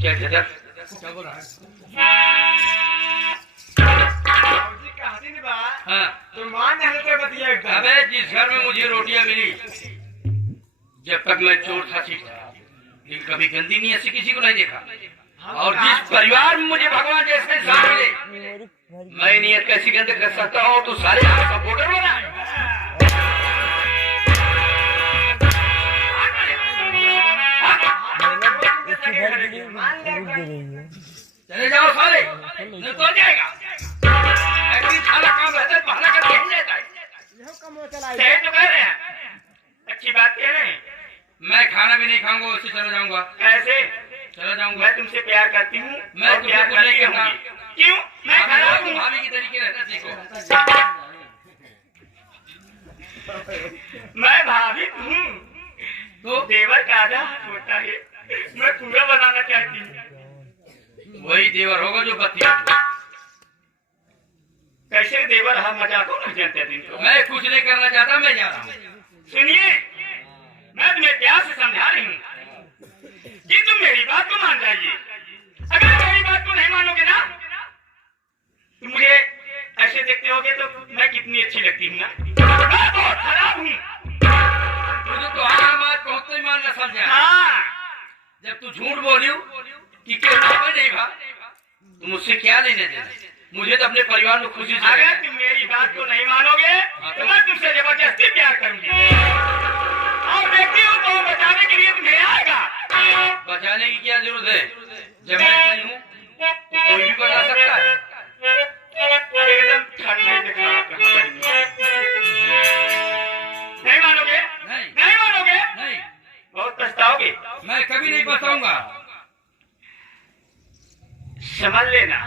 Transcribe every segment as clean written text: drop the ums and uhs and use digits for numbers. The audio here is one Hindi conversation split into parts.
क्या क्या बोल रहा है? हाँ तो मान बतिया। अबे जिस घर में मुझे रोटियां मिली, जब तक मैं चोर था ठीक था, लेकिन कभी गंदी नहीं ऐसी किसी को नहीं देखा। और जिस परिवार में मुझे भगवान जैसे इंसान मिले, मैं नियत कैसी गंद कर सकता हूँ? तो सारे सपोर्टर बना। चले जाओ सारे, नहीं तो जाएगा। सारा काम रहता है, बहाना करके ही रहता है। सही तो कह रहे हैं, अच्छी बात कह रहे हैं। मैं खाना भी नहीं खाऊंगा, उससे चला जाऊंगा। ऐसे चला जाऊंगा। मैं तुमसे प्यार करती हूँ, मैं प्यार नहीं करता। क्यों? मैं भाभी की तरीके रहना सीखो। मैं भाभी हूँ तो देवर का आधा होता है, मैं पूरा बनाना चाहती हूँ। वही देवर होगा जो बत्ती। कैसे देवर हम मजाक नहीं जानते थे। मैं कुछ नहीं करना चाहता, मैं जा रहा हूँ। सुनिए, मैं तुम्हें प्यार से समझा रही हूँ कि तुम मेरी बात को मान जाइए। अगर मेरी बात को नहीं मानोगे ना, तुम मुझे ऐसे देखते होगे तो मैं कितनी अच्छी लगती हूँ ना। मैं बहुत खराब हूँ। मुझे तो हर बात को ही मानना समझा। हाँ, जब तू झूठ बोली कि नहीं देखा, तुम मुझसे क्या लेने देना? मुझे तो अपने परिवार में खुशी से। अगर तुम मेरी बात को नहीं मानोगे तो मैं तुमसे जबरदस्ती प्यार करूंगी। और देखती हूँ तो बचाने के लिए तुम्हें आएगा। बचाने की क्या जरूरत है? जब मैं नहीं हूँ तो कोई भी बचा सकता है। एकदम ठंडे दिखा। नहीं मानोगे? नहीं मानोगे? नहीं। बहुत पछताओगे। मैं कभी नहीं बताऊंगा, समझ लेना।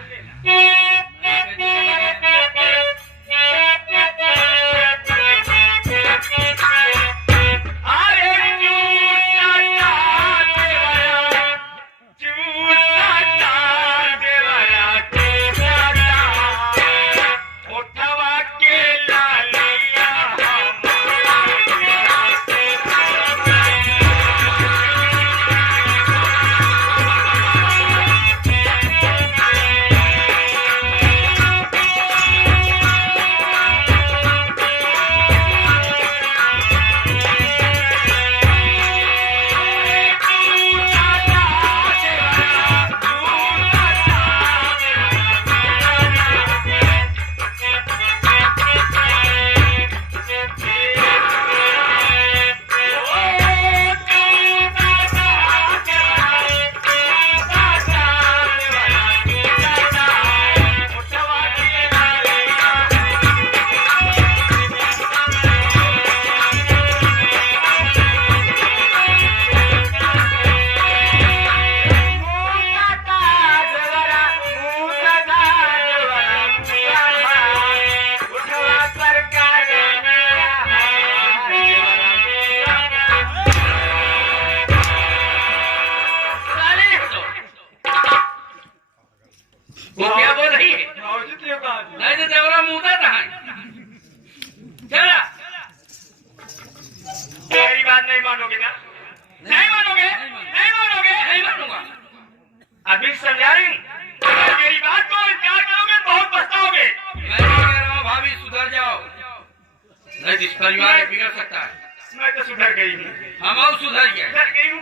इस परिवार में बिगड़ सकता है। मैं तो सुधर गई हूँ। हम और सुधर गए।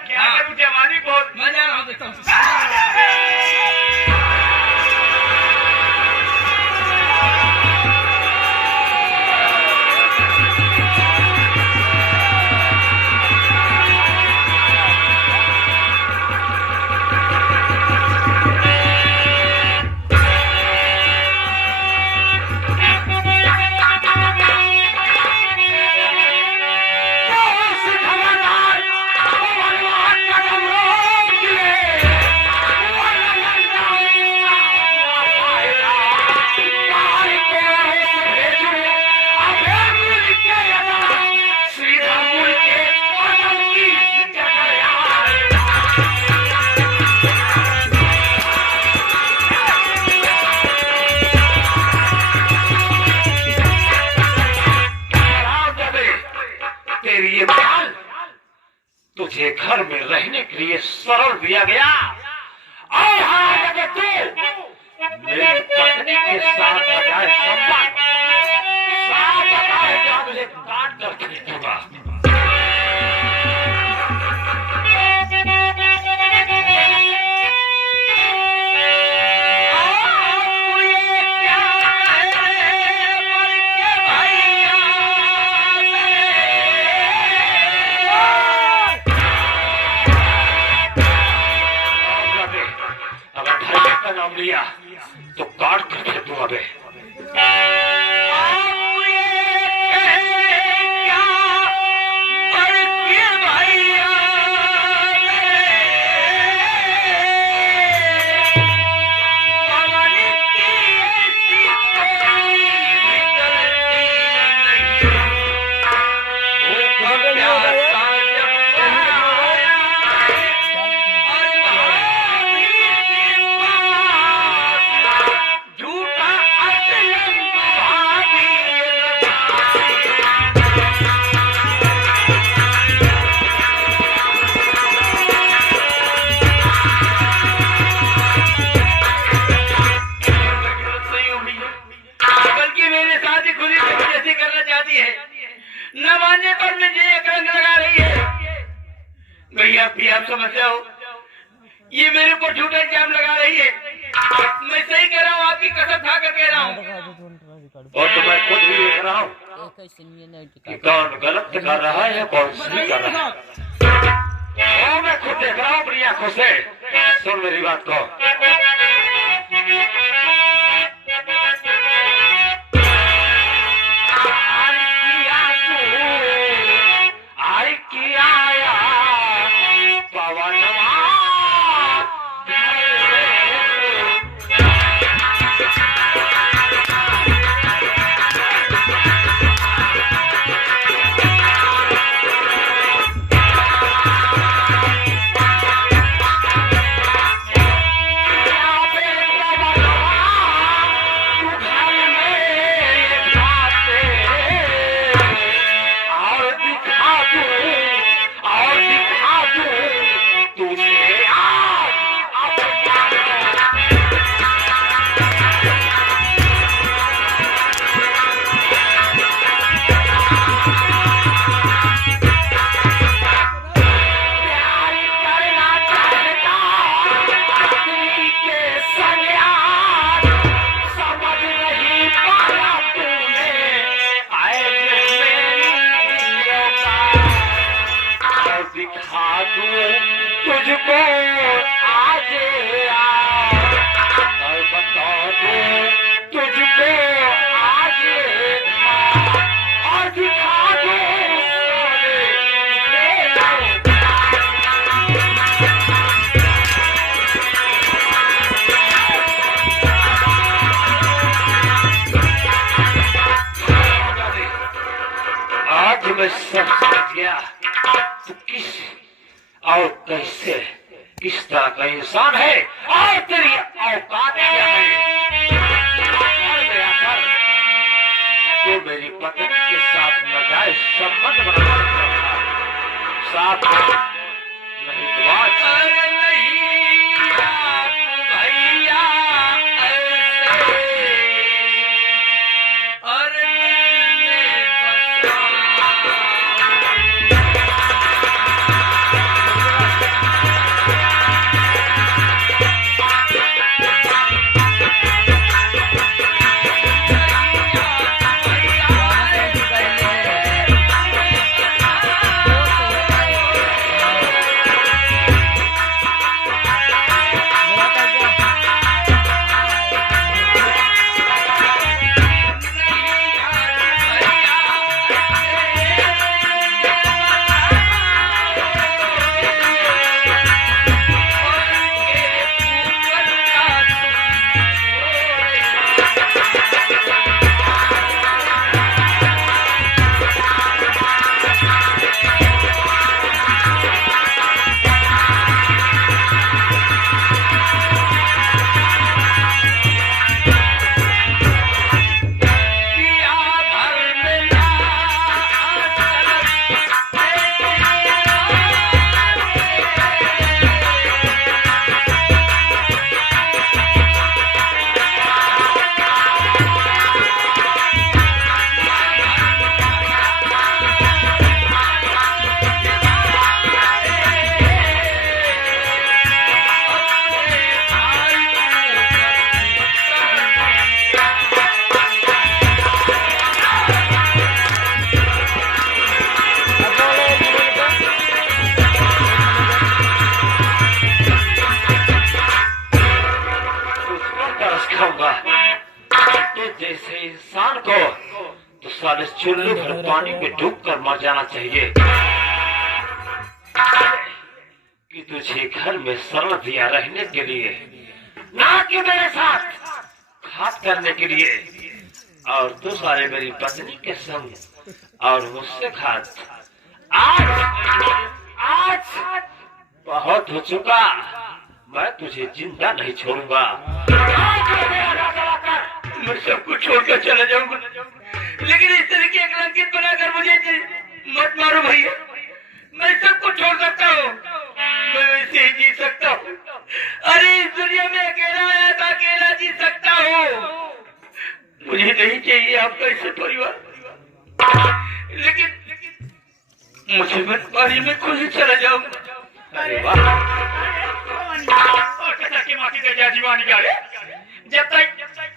क्या करूँ, जवानी बहुत। मैं जा रहा हूँ, देखता हूँ। तुझे घर में रहने के लिए सरल दिया गया पति के साथ बजाय सम्मान साफ बताए जब ले काट कर खींचूंगा। नाम लिया तो काट कर खेतू अबे। न मानने पर मुझे एक रंग लगा रही है। भैया भी आप समझते हो, ये मेरे ऊपर झूठा इल्जाम लगा रही है। मैं सही कह रहा हूँ, आपकी कसम खा कर कह रहा हूँ। और तो मैं खुद भी देख रहा हूँ कि कौन गलत कर रहा है कौन सही कर रहा है। और मैं खुद देख रहा हूँ अपनी आंखों से। सुन मेरी बात को। तुझको आज और बता दूं तुझको आज और दिखा दूं। आज मैं सब समझ गया तू किस और कैसे किस तरह का इंसान है और तेरी औकात क्या है। तो मेरी पत्नी के साथ नाजायज संबंध बना साथ नहीं तो बात भैया साले चुल्लू भर पानी में डूब कर मर जाना चाहिए कि तुझे घर में शरण दिया रहने के लिए, ना कि मेरे साथ घात करने के लिए। और तू सारे मेरी पत्नी के संग और मुझसे घात। आज बहुत हो चुका, मैं तुझे जिंदा नहीं छोड़ूंगा। मैं सब कुछ छोड़कर चला जाऊंगा, लेकिन इस तरह की कलंकित बनाकर मुझे मत मारो भैया। मैं सब कुछ छोड़ सकता हूँ, मैं वैसे ही जी सकता हूँ। अरे इस दुनिया में अकेला आया था, अकेला जी सकता हूँ। मुझे नहीं चाहिए आपका इससे परिवार, लेकिन मुझे मत मारिए, मैं खुद ही चला जाऊंगा। अरे वाह, जीवानी क्या है? जब तक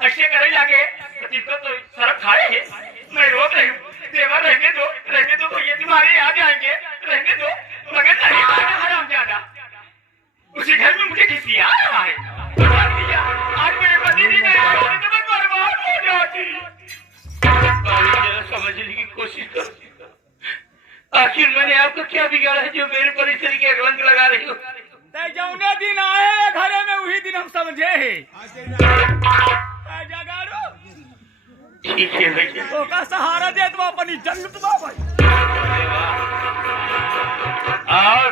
ऐसे करे जाके तो सड़क खाए है। मैं रोक रही हूँ, देवा रहने दो भैया, तुम्हारे आ जाएंगे, रहने दो। मगर नहीं हराम ज्यादा, उसी घर में मुझे किसी आ रहा है। आज मेरे पति जी नहीं आए तो मैं बर्बाद हो जाती। समझने की कोशिश करो, आखिर मैंने आपको क्या बिगाड़ा है जो मेरे पर इस तरीके का कलंक लगा रही हो? जौने दिन आए घरे में वही दिन हम समझे है। ठीक है भैया, तो का सहारा दे तुम अपनी जन्नत भाई। और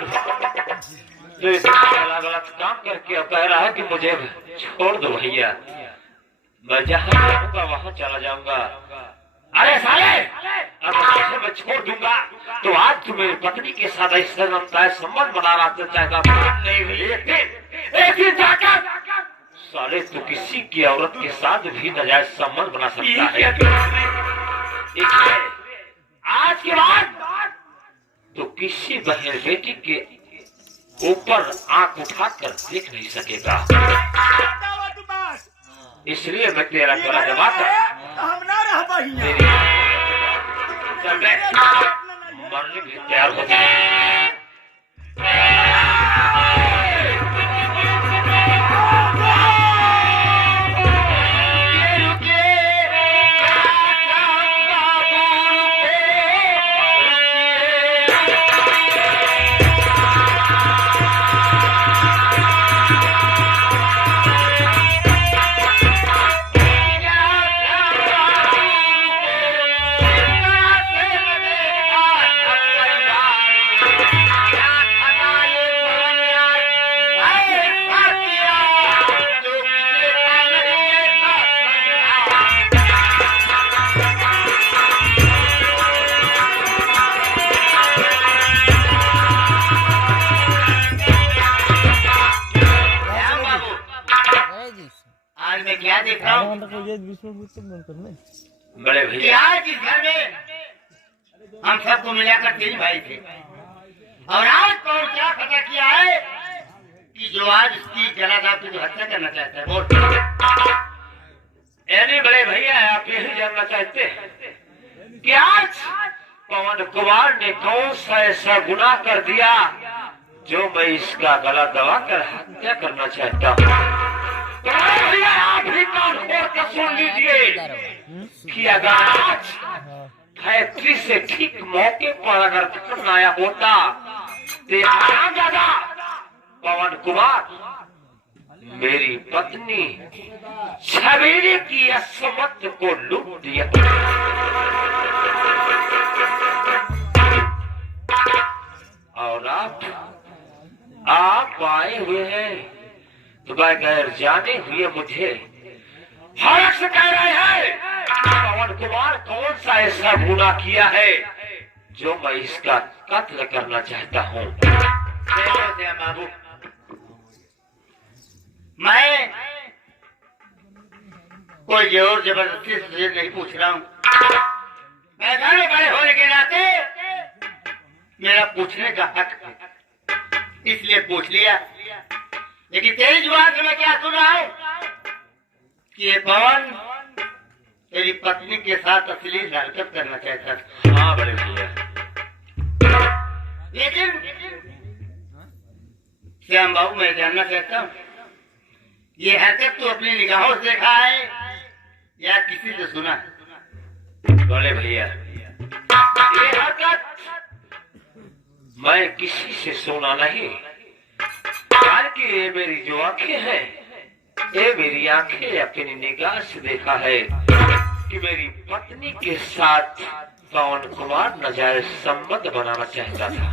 गलत काम करके कह रहा है कि मुझे छोड़ दो भैया, मैं जहाँ जाऊंगा वहाँ चला जाऊंगा। अरे साले, अगर मैं छोड़ दूंगा तो आज तू मेरी पत्नी के साथ ऐसा संबंध बनाना चाहता नहीं। एक दिन जाकर साले तू किसी की औरत के साथ भी नाजायज संबंध बना सकता है। आज के बाद तो किसी बहन बेटी के ऊपर आंख उठाकर देख नहीं सकेगा। इसलिए मैं तेरा गला दबाकर हम ना रह पाएंगे, मरने के लिए तैयार हो जाए। आज मैं क्या देख रहा हूँ? बड़े भैया, आज इस घर में हम सबको मिलाकर 3 भाई थे, और आज कौन क्या खता किया है कि जो आज उसकी जलादार की जो हत्या करना चाहता है? बोल। यानी बड़े भैया आप यही जानना चाहते हैं कि आज पवन कुमार ने कौन सा ऐसा गुनाह कर दिया जो मैं इसका गला दबाकर हत्या करना चाहता हूँ? आप भी कान खोलकर सुन लीजिए कि अगर आज फैक्ट्री से ठीक मौके पर अगर धन आया होता तो दादा पवन कुमार मेरी पत्नी छबीली की असमत को लूट दिया। और आप आए हुए हैं तो बगैर जाने हुए मुझे फर्क से कह रहे हैं पवन कुमार कौन सा ऐसा गुनाह किया है जो मैं इसका कत्ल करना चाहता हूँ। बाबू, मैं कोई जोर जबरदस्ती से नहीं पूछ रहा हूँ। मैं घर में बड़े होने के नाते मेरा पूछने का हक है, इसलिए पूछ लिया। लेकिन तेरी जुबान से मैं क्या सुन रहा हूँ कि ये पवन तेरी पत्नी के साथ अश्लील हरकत करना चाहता था। हाँ बड़े भैया, लेकिन श्याम बाबू, मैं जानना चाहता हूँ ये हरकत तू अपनी निगाहों से देखा है या किसी से सुना है? बड़े भैया, ये हरकत मैं किसी से सुना नहीं, बल्कि ये मेरी जो आंखें हैं, ये मेरी आंखें अपनी निगाह से देखा है कि मेरी पत्नी के साथ पवन कुमार नाजायज संबंध बनाना चाहता था।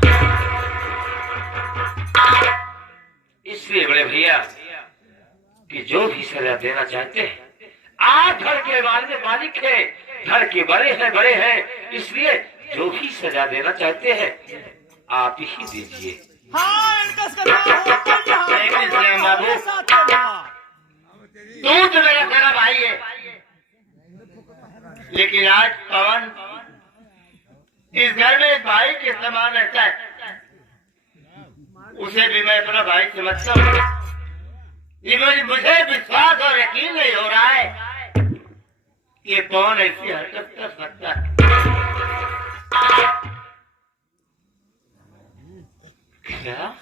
इसलिए बड़े भैया कि जो भी सजा देना चाहते हैं, आप घर के मालिक है, घर के बड़े हैं, इसलिए जो भी सजा देना चाहते हैं आप ही दीजिए। बाबू, तू तो मेरा बड़ा भाई है, लेकिन आज पवन इस घर में एक भाई के समान रहता है, उसे भी मैं अपना भाई समझता हूँ। मुझे विश्वास और यकीन नहीं हो रहा है कि कौन ऐसी हरकत कर सकता है। क्या?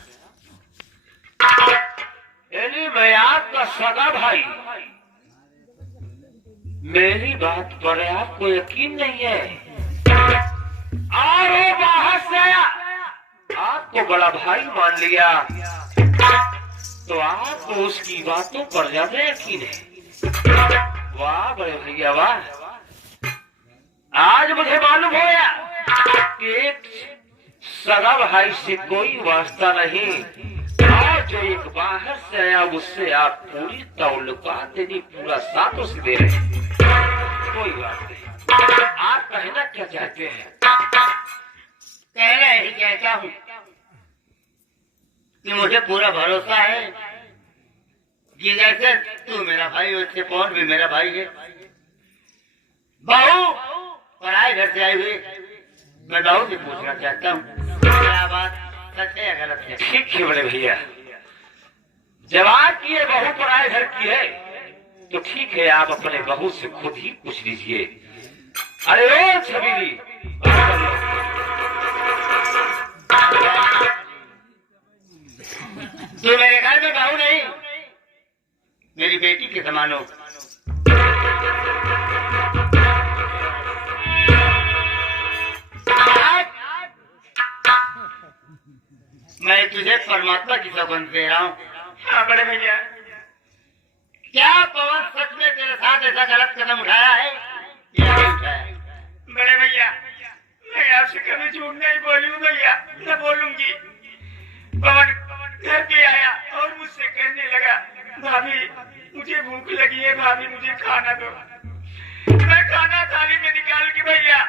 यानी मैं आपका सगा भाई, मेरी बात पर आपको यकीन नहीं है और वो बाहर से आया, आपको बड़ा भाई मान लिया, तो आपको उसकी बातों पर ज्यादा यकीन है। वाह बड़े भैया वाह, आज मुझे मालूम होया कि एक सगा भाई से कोई वास्ता नहीं, और जो एक बाहर से आया उससे आप पूरी तौलुकात यानी पूरा साथ उसे दे रहे हैं। कोई बात नहीं, आप कहना क्या चाहते हैं? कहना ही कहता हूँ कि मुझे पूरा भरोसा है कि जैसे तू मेरा भाई वैसे पवन भी मेरा भाई है। बहू पढ़ाई घर से आई हुई, मैं बहू से पूछना चाहता हूँ क्या बात सच है या गलत है? ठीक है बड़े भैया, जवाब किए बहू पराए घर की है तो ठीक है, आप अपने बहू से खुद ही पूछ लीजिए। अरे ओ छबीली, तू मेरे घर में बहू नहीं, मेरी बेटी के समान हो। मैं तुझे परमात्मा की सौगंध दे रहा हूँ। हाँ बड़े भैया, क्या पवन सच में तेरे साथ ऐसा गलत कदम उठाया है या नहीं उठाया? बड़े भैया, मैं आपसे कभी झूठ नहीं बोली हूँ भैया, न बोलूंगी। पवन घर पे आया और मुझसे कहने लगा, भाभी मुझे भूख लगी है, भाभी मुझे खाना दो। मैं खाना थाली में निकाल के भैया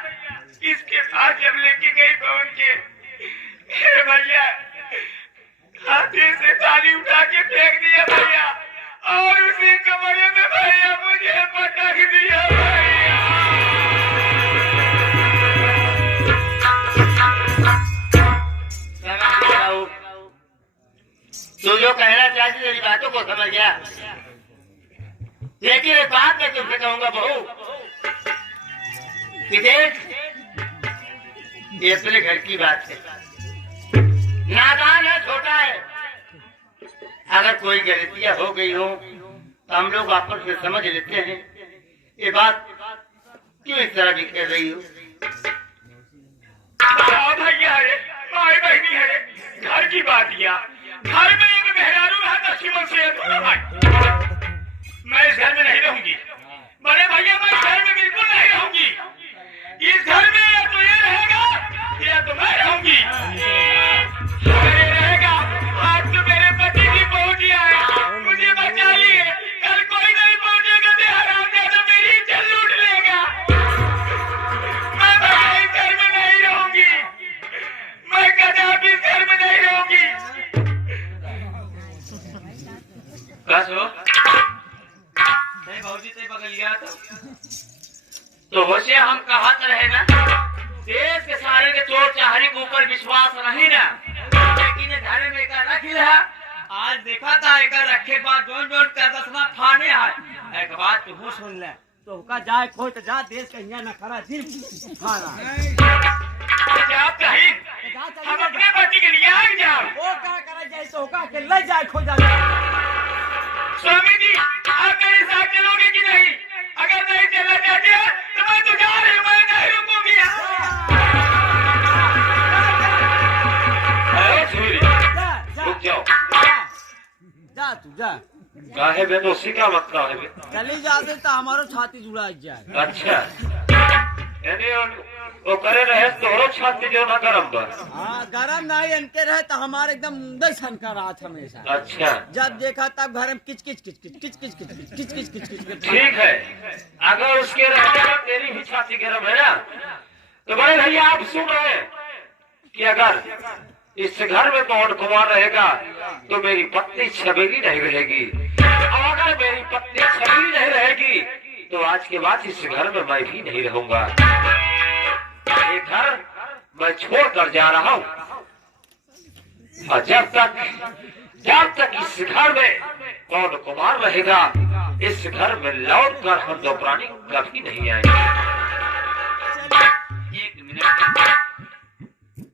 इसके पास जब लेके गई पवन के, भैया हाथे से थाली उठा के फेंक दिया भैया, और उसी कमरे में भैया मुझे पटक दिया भैया। तू जो कहना चाहती तेरी बातों को समझ गया, लेकिन एक बात मैं तुमसे कहूंगा बहू कि देख, ये अपने घर की बात है, नादान है, छोटा है। अगर कोई गलतियां हो गई हो तो हम लोग आपस में समझ लेते हैं। ये बात क्यों इस तरह भी कह रही हो? भैया है, भाई बहनी है, घर की बात किया, घर में एक मेहरारू है तो शिवम से भाई, मैं इस घर में नहीं रहूंगी। बड़े भैया, मैं इस घर में बिल्कुल नहीं रहूंगी। इस घर में या तो ये रहेगा या तो मैं रहूंगी। रहेगा, आज तो मेरे पति की पहुंची है, मुझे बचा लिए, कल कोई नहीं पहुंचेगा तो हरामजादा मेरी इज्जत लूट लेगा। मैं इस घर में नहीं रहूंगी, मैं कदापि इस घर में नहीं रहूंगी। बस हो भाजी से बगल लिया तो वैसे हम कहत रहे ना, देश के सारे के चोर चाहरी के ऊपर विश्वास नहीं ना, लेकिन घर में का रख लिया। आज देखा था एक रखे बाद जोन जोन कर दसना फाने है। एक बात तू सुन ले, तो का जाए खोज तो जा, देश कहिया न खरा दिन खाना क्या कहीं हम अपने पति के लिए आग जाओ, वो का करे जाए तो का के ले जाए खोजा। स्वामी जी, आप मेरे साथ चलोगे कि नहीं? अगर नहीं चलना चाहते हैं तो मैं तो जा रही हूँ। जा काहे बे दोषी का मतलब है बे? चली जाते तो हमारो छाती जुड़ा जाए। अच्छा यानी वो करे रहे तोरो छाती जो ना गरम बा। हाँ गरम नहीं इनके रहे तो हमारे एकदम मुंदर छनका रहा था हमेशा। अच्छा जब देखा तब घर में किच किच किच किच किच किच किच किच किच किच किच किच। ठीक है, अगर उसके रहते ना तेरी भी छाती गर्म है ना, तो बड़े भैया आप सुन रहे हैं कि अगर इस घर में पवन कुमार रहेगा तो मेरी पत्नी छबीली नहीं रहेगी, और अगर मेरी पत्नी छबीली नहीं रहेगी तो आज के बाद इस घर में मैं भी नहीं रहूंगा। ये घर मैं छोड़कर जा रहा हूँ, और जब तक इस घर में पवन कुमार रहेगा, इस घर में लौट कर हम दो प्राणी कभी नहीं आएंगे। एक मिनट,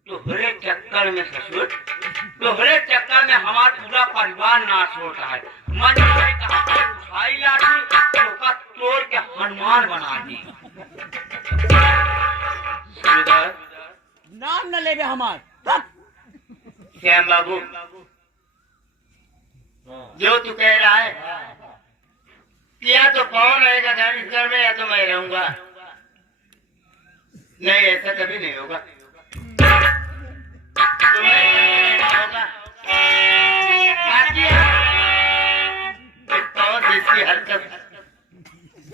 तोहरे चक्कर में ससुर, तोहरे चक्कर में हमारा पूरा परिवार नाश होता है। मन उठाई लाठी तो तोड़ के हनुमान बना दी। नाम न लेवे हमार। श्याम बाबू, जो तू कह रहा है या तो कौन रहेगा इस घर में या तो मैं रहूंगा। नहीं, ऐसा कभी नहीं होगा। इसकी हरकत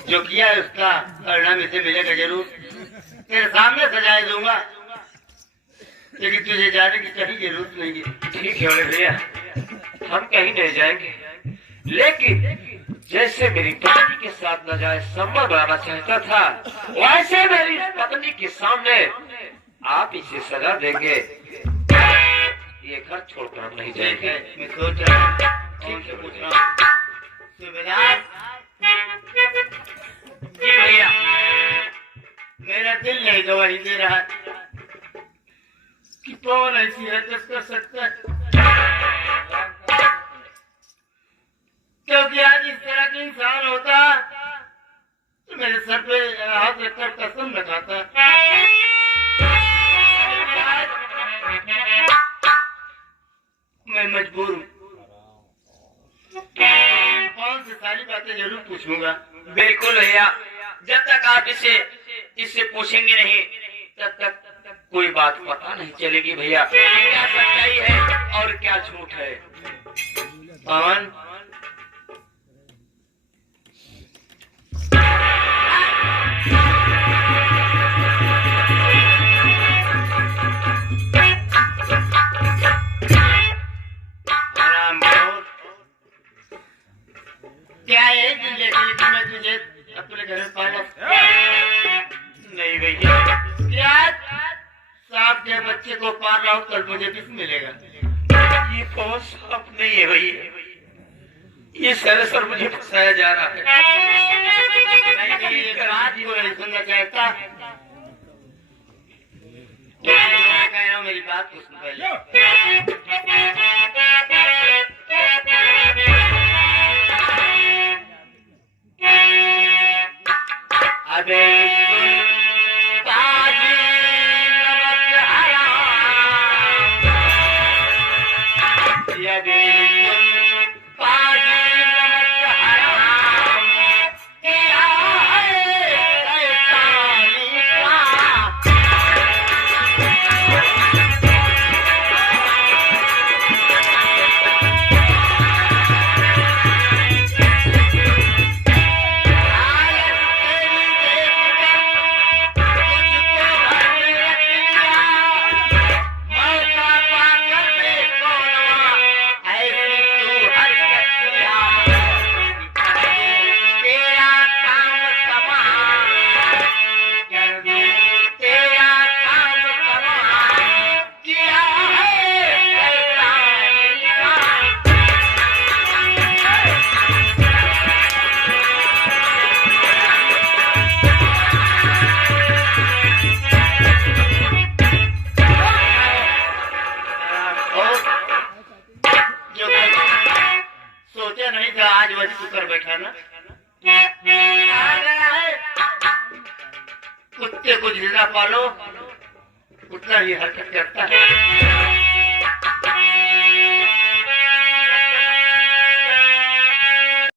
जो किया है उसका परिणाम इसे मिलेगा जरूर। तेरे सामने सजाए दूंगा, लेकिन तुझे जाने की कहीं जरूरत नहीं है। ठीक है बड़े भैया, हम कहीं नहीं जाएंगे, लेकिन जैसे मेरी पत्नी के साथ नाजायज संबंध बनाना चाहता था, वैसे मेरी पत्नी के सामने आप इसे सजा देंगे। ये घर छोड़कर हम नहीं जाएंगे। मैं सोच रहा हूँ, ठीक है, पूछ रहा हूँ सूबेदार जी भैया, मेरा दिल नहीं गवाही दे रहा कि कौन ऐसी हरकत कर सकता है, क्योंकि आज इस तरह के इंसान होता तो मेरे सर पे हाथ रखकर कसम लगाता। मैं मजबूर हूँ, कौन सी सारी बातें जरूर पूछूंगा। बिल्कुल भैया, जब तक आप इससे पूछेंगे नहीं तब तक कोई बात पता नहीं चलेगी भैया, क्या सच्चाई है और क्या झूठ है। पवन, क्या है मैं तुझे अपने घर में पाला? नहीं भैया, क्या सांप के बच्चे को पाल रहा हूँ, कल मुझे भी मिलेगा। ये कौन सांप नहीं है भैया, ये सर मुझे फंसाया जा रहा है। मैं ये बात को नहीं सुनना चाहता, मैं कह रहा हूँ मेरी बात को सुन पहले। अबे ताजी नमक हराम, ये बिल्कुल ताजी नमक हराम किया है शैतानी का। सोचा नहीं था आज वही कर बैठा ना। कुत्ते को जितना पालो उतना ही हरकत करता है।